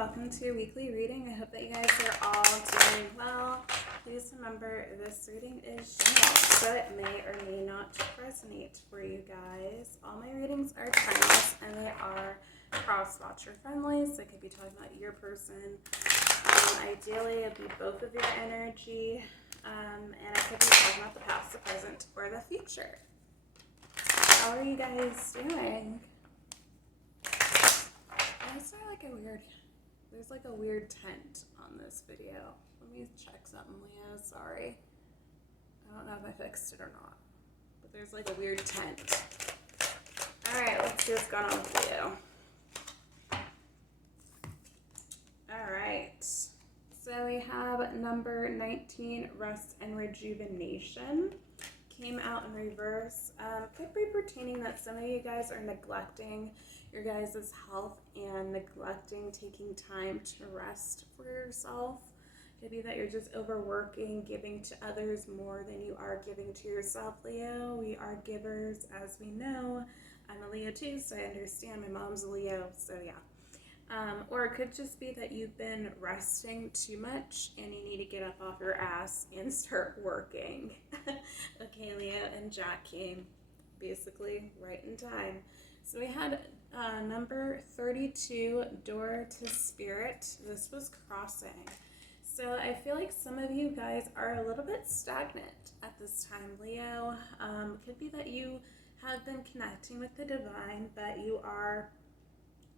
welcome to your weekly reading. I hope that you guys are all doing well. Please remember this reading is general, so it may or may not resonate for you guys. All my readings are timeless and they are cross-watcher friendly, so I could be talking about your person. Ideally, it'd be both of your energy, and I could be talking about the past, the present, or the future. How are you guys doing? Is there like a weird, there's like a weird tent on this video. Let me check something, Leo, sorry. I don't know if I fixed it or not, but there's like a weird tent. All right, let's see what's going on with Leo. All right, so we have number 19, Rest and Rejuvenation. Came out in reverse. Could be pertaining that some of you guys are neglecting your guys' health and neglecting taking time to rest for yourself. Could be that you're just overworking, giving to others more than you are giving to yourself, Leo. We are givers, as we know. I'm a Leo too, so I understand. My mom's a Leo, so yeah. Or it could just be that you've been resting too much and you need to get up off your ass and start working. Okay, Leo, and Jack came basically right in time. So we had number 32, Door to Spirit. This was crossing. So I feel like some of you guys are a little bit stagnant at this time, Leo. Could be that you have been connecting with the divine, but you are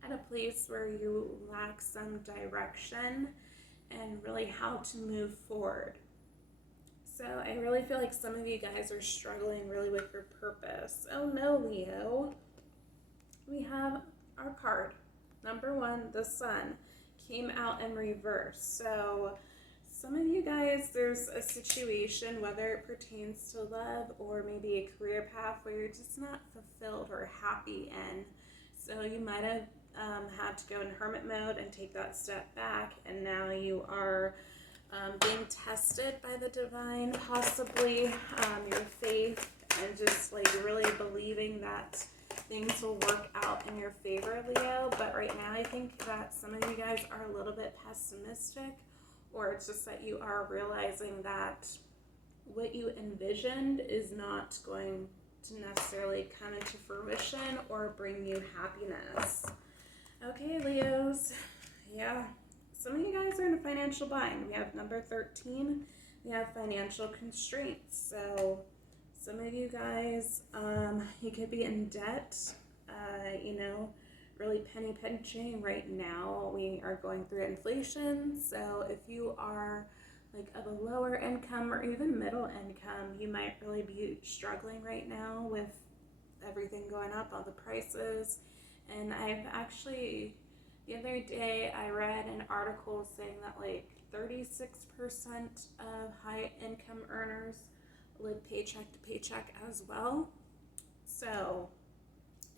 at a place where you lack some direction and really how to move forward. So I really feel like some of you guys are struggling really with your purpose. Oh no, Leo. We have our card. Number 1, the Sun, came out in reverse. So some of you guys, there's a situation, whether it pertains to love or maybe a career path where you're just not fulfilled or happy in. So you might have had to go in hermit mode and take that step back, and now you are being tested by the divine, possibly your faith, and just like really believing that things will work out in your favor, Leo. But right now I think that some of you guys are a little bit pessimistic, or it's just that you are realizing that what you envisioned is not going to necessarily come into fruition or bring you happiness. Okay, Leos, yeah, some of you guys are in a financial bind. We have number 13, we have financial constraints. So some of you guys, you could be in debt, really penny pinching right now. We are going through inflation. So if you are like of a lower income or even middle income, you might really be struggling right now with everything going up, all the prices. And I've actually, the other day, I read an article saying that like 36% of high income earners live paycheck to paycheck as well. So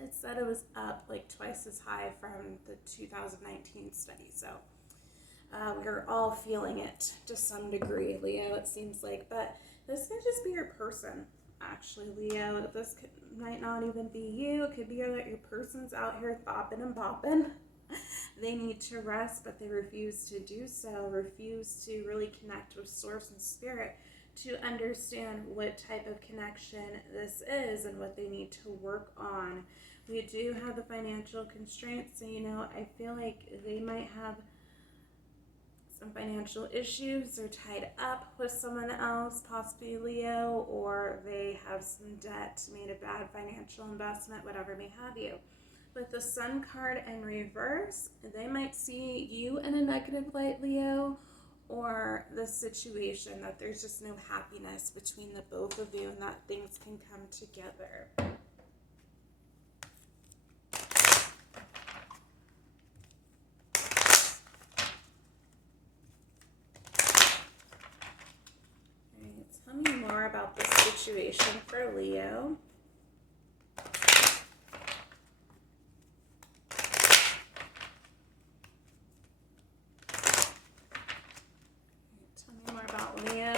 it said it was up like twice as high from the 2019 study. So we're all feeling it to some degree, Leo, it seems like. But this could just be your person, actually, Leo. This might not even be you. It could be that your person's out here thopping and bopping. They need to rest, but they refuse to do so, refuse to really connect with source and spirit to understand what type of connection this is and what they need to work on. We do have the financial constraints, so I feel like they might have some financial issues. They're tied up with someone else, possibly Leo, or they have some debt, made a bad financial investment, whatever may have you. With the Sun card in reverse, they might see you in a negative light, Leo, or the situation that there's just no happiness between the both of you and that things can come together. Tell me more about this situation for Leo. Tell me more about Leo,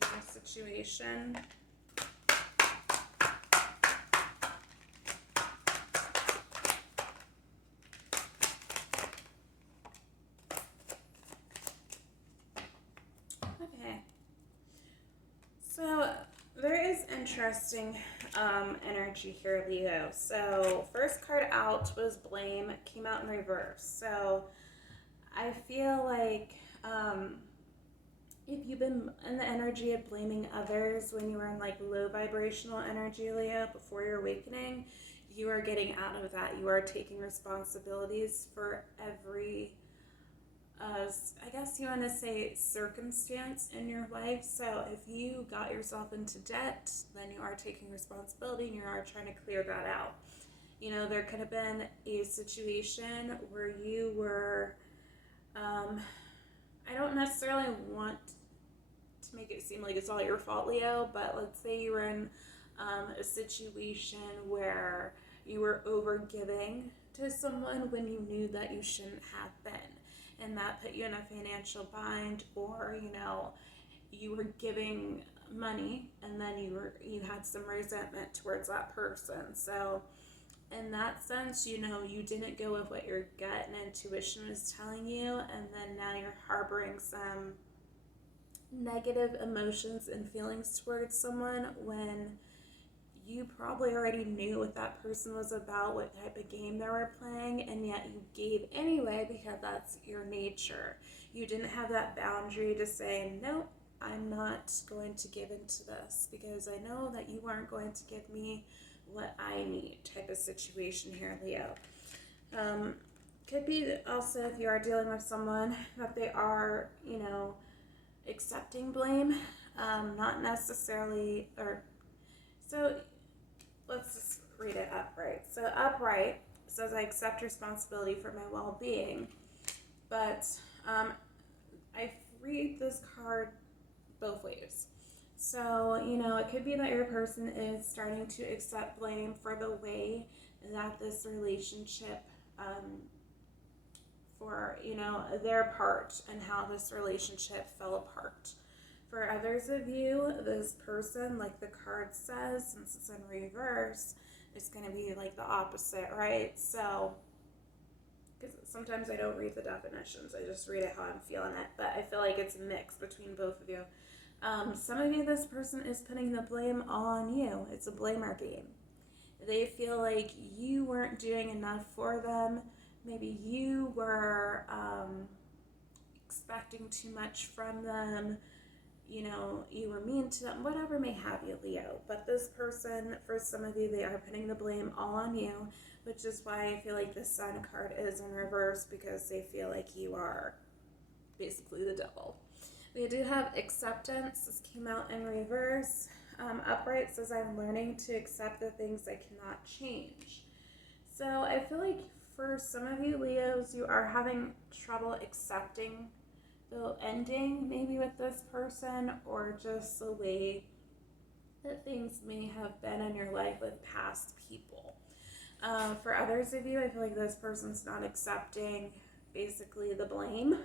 the situation. interesting energy here, Leo. So, first card out was blame, came out in reverse. So, I feel like if you've been in the energy of blaming others when you were in like low vibrational energy, Leo, before your awakening, you are getting out of that. You are taking responsibilities for every I guess you want to say circumstance in your life. So if you got yourself into debt, then you are taking responsibility and you are trying to clear that out. You know, there could have been a situation where you were, I don't necessarily want to make it seem like it's all your fault, Leo, but let's say you were in a situation where you were overgiving to someone when you knew that you shouldn't have been, and that put you in a financial bind, or you know, you were giving money and then you had some resentment towards that person. So in that sense, you know, you didn't go with what your gut and intuition was telling you, and then now you're harboring some negative emotions and feelings towards someone when you probably already knew what that person was about, what type of game they were playing, and yet you gave anyway because that's your nature. You didn't have that boundary to say, nope, I'm not going to give into this because I know that you aren't going to give me what I need type of situation here, Leo. Could be also if you are dealing with someone that they are, you know, accepting blame, not necessarily, or so let's just read it upright. So upright says I accept responsibility for my well-being, but I read this card both ways. So, you know, it could be that your person is starting to accept blame for the way that this relationship, for, you know, their part and how this relationship fell apart. For others of you, this person, like the card says, since it's in reverse, it's going to be like the opposite, right? So, because sometimes I don't read the definitions, I just read it how I'm feeling it, but I feel like it's a mix between both of you. Some of you, this person is putting the blame all on you. It's a blamer game. They feel like you weren't doing enough for them. Maybe you were expecting too much from them. You know, you were mean to them, whatever may have you, Leo. But this person, for some of you, they are putting the blame all on you, which is why I feel like the Sun card is in reverse, because they feel like you are basically the devil. We do have acceptance. This came out in reverse. Upright says I'm learning to accept the things I cannot change. So I feel like for some of you, Leos, you are having trouble accepting the ending maybe with this person, or just the way that things may have been in your life with past people. For others of you, I feel like this person's not accepting basically the blame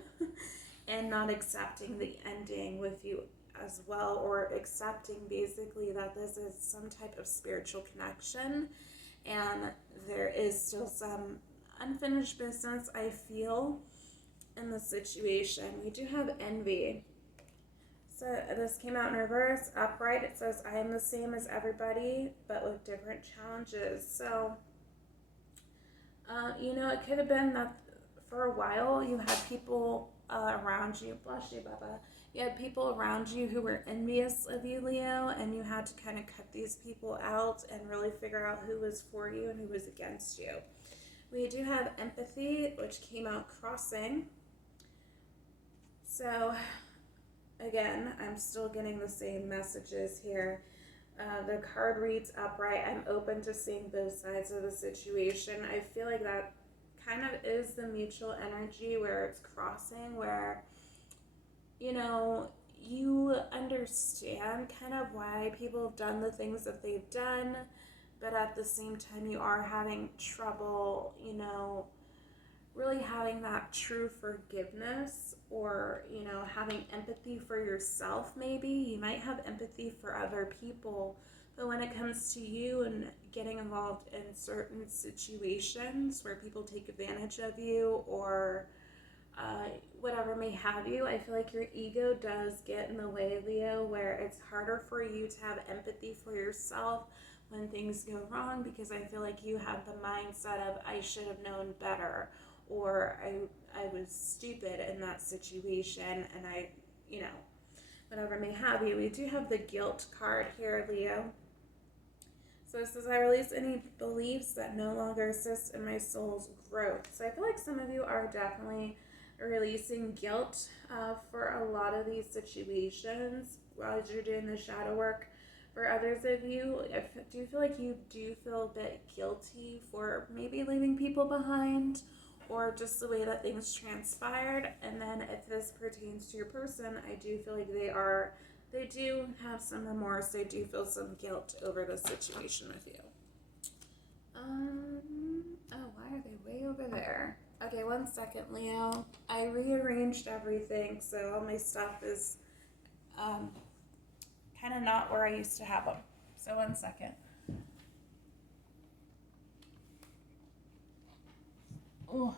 and not accepting the ending with you as well, or accepting basically that this is some type of spiritual connection and there is still some unfinished business, I feel, in the situation. We do have envy. So this came out in reverse. Upright, it says I am the same as everybody but with different challenges. So you know, it could have been that for a while you had people around you, bless you, Baba, you had people around you who were envious of you, Leo, and you had to kind of cut these people out and really figure out who was for you and who was against you. We do have empathy, which came out crossing. So again, I'm still getting the same messages here. The card reads upright. I'm open to seeing both sides of the situation. I feel like that kind of is the mutual energy where it's crossing, where, you know, you understand kind of why people have done the things that they've done, but at the same time you are having trouble, you know, really having that true forgiveness, or, you know, having empathy for yourself. Maybe you might have empathy for other people, but when it comes to you and getting involved in certain situations where people take advantage of you, or whatever may have you. I feel like your ego does get in the way, Leo, where it's harder for you to have empathy for yourself when things go wrong, because I feel like you have the mindset of I should have known better, or I was stupid in that situation, and I, you know, whatever may have you. We do have the guilt card here, Leo. So it says, I release any beliefs that no longer assist in my soul's growth. So I feel like some of you are definitely releasing guilt for a lot of these situations while you're doing the shadow work. For others of you, I do feel like you do feel a bit guilty for maybe leaving people behind, or just the way that things transpired. And then if this pertains to your person, I do feel like they do have some remorse. They do feel some guilt over this situation with you. Oh, why are they way over there? Okay, 1 second, Leo. I rearranged everything, so all my stuff is kind of not where I used to have them. So 1 second. Oh,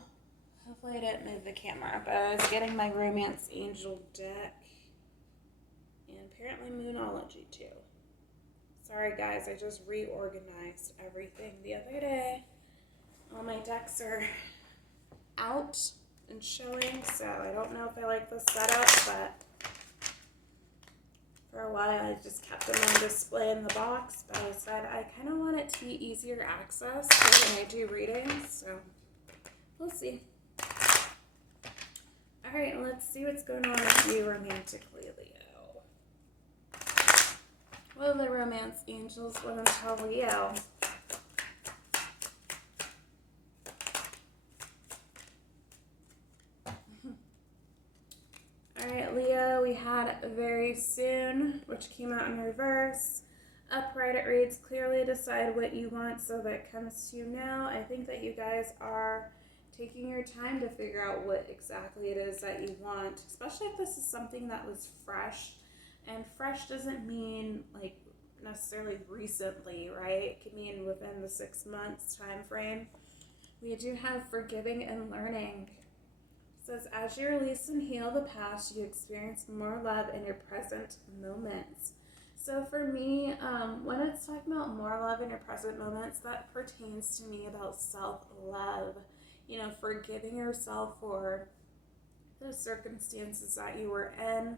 hopefully I didn't move the camera, but I was getting my Romance Angel deck. And apparently Moonology too. Sorry guys, I just reorganized everything the other day. All my decks are out and showing, so I don't know if I like this setup, but for a while I just kept them on display in the box, but I said I kind of want it to be easier access when I do readings, so we'll see. Alright, let's see what's going on with you romantically, Leo. What do the Romance Angels want to tell Leo? Alright, Leo, we had Very Soon, which came out in reverse. Upright, it reads, clearly decide what you want so that it comes to you now. I think that you guys are taking your time to figure out what exactly it is that you want, especially if this is something that was fresh. And fresh doesn't mean like necessarily recently, right? It could mean within the 6 months time frame. We do have forgiving and learning. It says, as you release and heal the past, you experience more love in your present moments. So for me, when it's talking about more love in your present moments, that pertains to me about self-love. You know, forgiving yourself for the circumstances that you were in,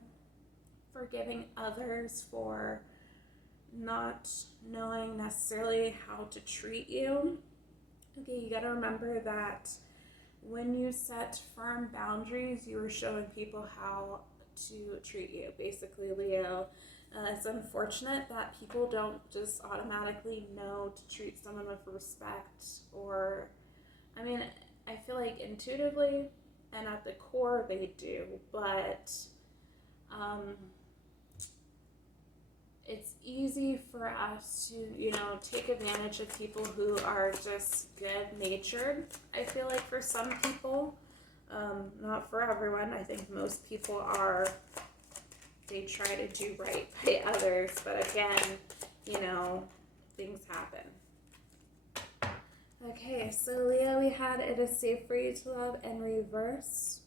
forgiving others for not knowing necessarily how to treat you. Okay, you gotta remember that when you set firm boundaries, you are showing people how to treat you, basically, Leo. It's unfortunate that people don't just automatically know to treat someone with respect, or, I mean, I feel like intuitively and at the core they do, but it's easy for us to, you know, take advantage of people who are just good-natured. I feel like for some people, not for everyone. I think most people are, they try to do right by others, but again, you know, things happen. Okay, so Leo, we had it is safe for you to love in reverse.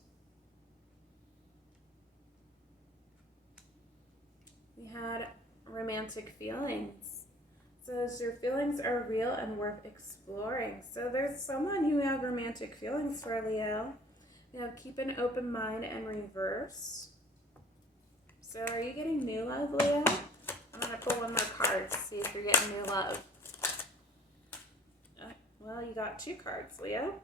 We had romantic feelings. So your feelings are real and worth exploring. So there's someone you have romantic feelings for, Leo. We have keep an open mind and reverse. So are you getting new love, Leo? I'm going to pull one more card to see if you're getting new love. Well, you got 2 cards, Leo.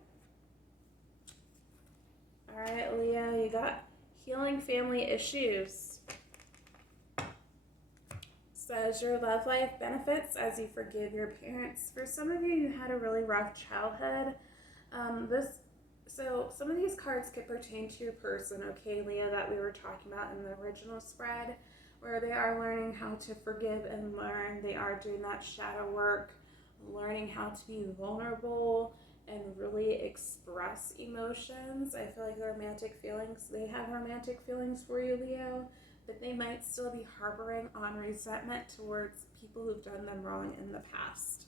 All right, Leo, you got healing family issues. Says your love life benefits as you forgive your parents. For some of you, you had a really rough childhood. So some of these cards could pertain to your person, okay, Leo, that we were talking about in the original spread, where they are learning how to forgive and learn. They are doing that shadow work, learning how to be vulnerable and really express emotions. I feel like the romantic feelings, they have romantic feelings for you, Leo, but they might still be harboring on resentment towards people who've done them wrong in the past.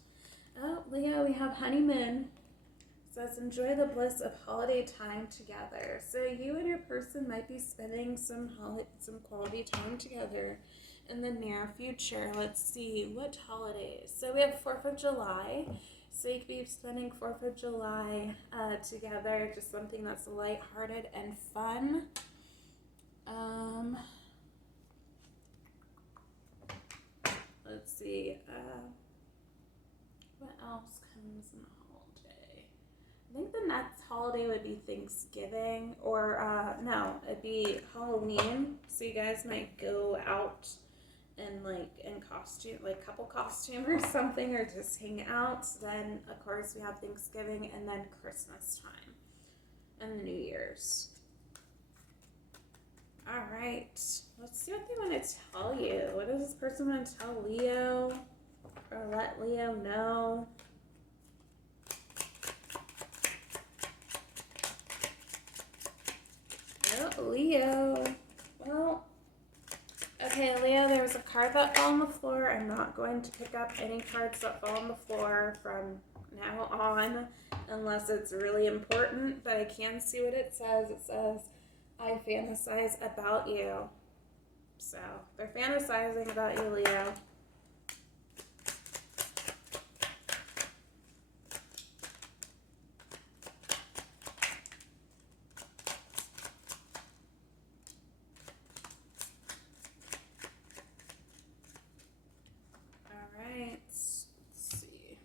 Oh, Leo, we have honeymoon. says enjoy the bliss of holiday time together. So you and your person might be spending some quality time together in the near future. Let's see what holidays. So we have 4th of July. So you could be spending 4th of July together, just something that's lighthearted and fun. Let's see. What else comes in a holiday? I think the next holiday would be Thanksgiving, or no, it'd be Halloween. So you guys might go out and in costume, like couple costume or something, or just hang out. Then of course we have Thanksgiving and then Christmas time and the New Year's. All right, let's see what they want to tell you. What does this person want to tell Leo or let Leo know? Oh, Leo. Well, okay, Leo, there was a card that fell on the floor. I'm not going to pick up any cards that fall on the floor from now on unless it's really important, but I can see what it says. It says, I fantasize about you. So they're fantasizing about you, Leo. All right. Let's see.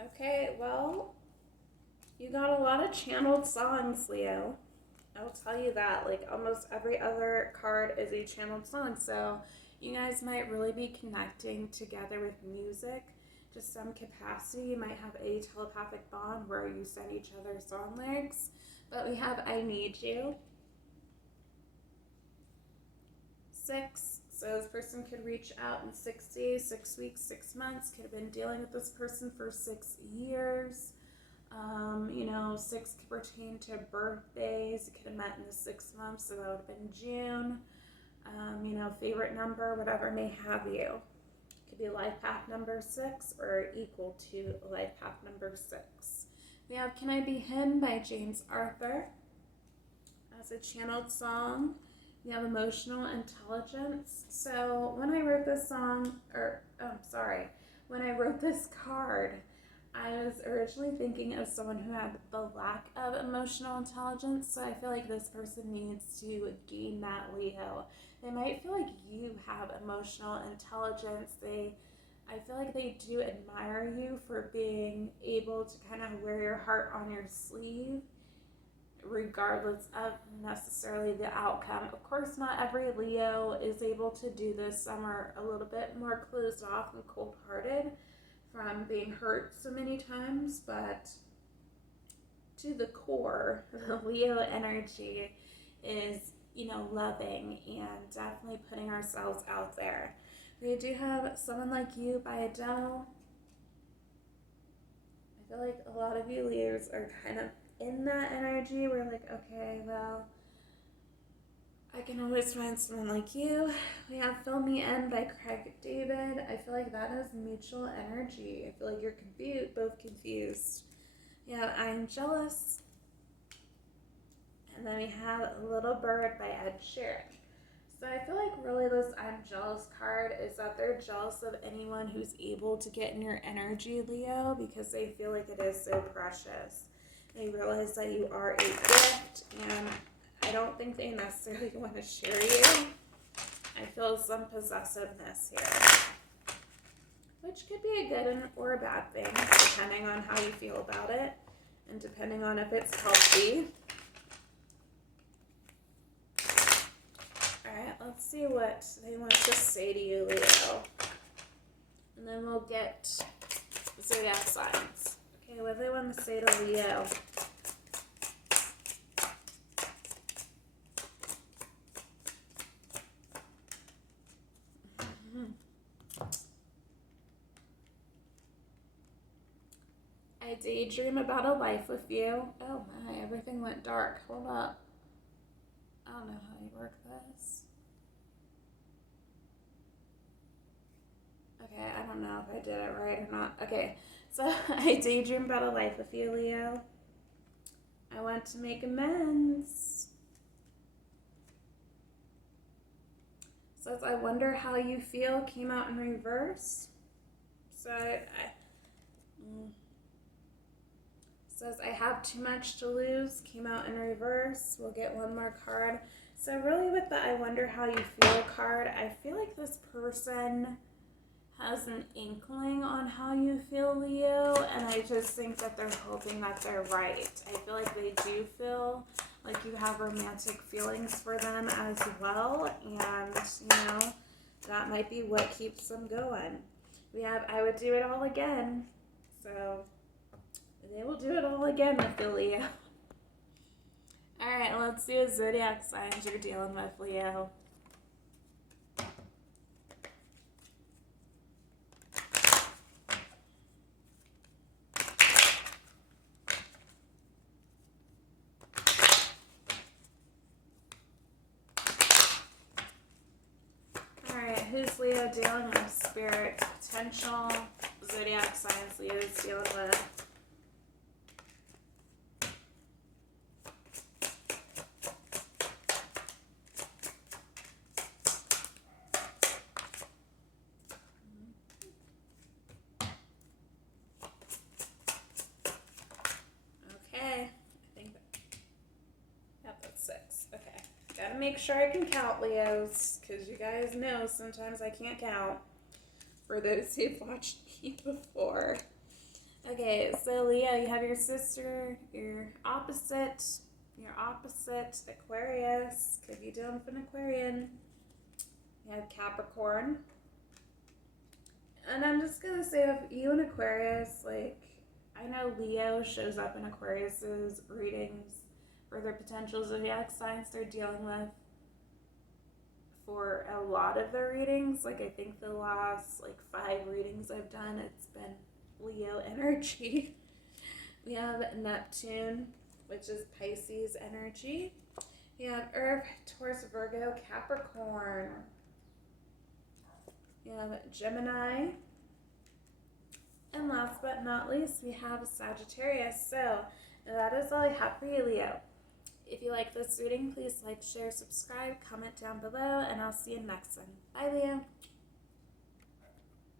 Okay, well, you got a lot of channeled songs, Leo. I'll tell you that. Like almost every other card is a channeled song. So you guys might really be connecting together with music to some capacity. You might have a telepathic bond where you send each other song lyrics. But we have I Need You. 6. So this person could reach out in 6 days, 6 weeks, 6 months. Could have been dealing with this person for 6 years. 6 could pertain to birthdays. It could have met in the 6th month, so that would have been June. Favorite number, whatever may have you. It could be life path number 6 or equal to life path number 6. We have Can I Be Him by James Arthur as a channeled song. We have Emotional Intelligence. So when I wrote this when I wrote this card, I was originally thinking of someone who had the lack of emotional intelligence, so I feel like this person needs to gain that, Leo. They might feel like you have emotional intelligence. I feel like they do admire you for being able to kind of wear your heart on your sleeve, regardless of necessarily the outcome. Of course, not every Leo is able to do this. Some are a little bit more closed off and cold-hearted from being hurt so many times, but to the core, the Leo energy is, loving and definitely putting ourselves out there. We do have Someone Like You by Adele. I feel like a lot of you Leos are kind of in that energy. We're like, okay, well, I can always find someone like you. We have Fill Me In by Craig David. I feel like that is mutual energy. I feel like you're both confused. We have I'm Jealous. And then we have Little Bird by Ed Sheeran. So I feel like really this I'm Jealous card is that they're jealous of anyone who's able to get in your energy, Leo, because they feel like it is so precious. They realize that you are a gift, and I don't think they necessarily want to share you. I feel some possessiveness here, which could be a good or a bad thing, depending on how you feel about it, and depending on if it's healthy. Alright, let's see what they want to say to you, Leo. And then we'll get zodiac signs. Okay, what do they want to say to Leo? I daydream about a life with you. Oh my, everything went dark. Hold up. I don't know how you work this. Okay, I don't know if I did it right or not. Okay, So I daydream about a life with you, Leo. I want to make amends. Says, I wonder how you feel, came out in reverse. So says, I have too much to lose, came out in reverse. We'll get one more card. So really with the I wonder how you feel card, I feel like this person has an inkling on how you feel, Leo, and I just think that they're hoping that they're right. I feel like they do feel like you have romantic feelings for them as well, and, that might be what keeps them going. We have I would do it all again, so they will do it all again with you, Leo. Alright, let's do a zodiac signs you're dealing with, Leo. Alright, who's Leo dealing with? Spirit, potential zodiac signs Leo's dealing with. Gotta make sure I can count, Leos, because you guys know sometimes I can't count, for those who've watched me before. Okay, so Leo, you have your sister, your opposite, Aquarius, could be dealing with an Aquarian. You have Capricorn. And I'm just gonna say, with you and Aquarius, like, I know Leo shows up in Aquarius's readings for their potential zodiac signs they're dealing with for a lot of their readings. Like, I think the last 5 readings I've done, it's been Leo energy. We have Neptune, which is Pisces energy. You have Earth, Taurus, Virgo, Capricorn. You have Gemini. And last but not least, we have Sagittarius. So that is all I have for you, Leo. If you like this reading, please like, share, subscribe, comment down below, and I'll see you next one. Bye, Leo.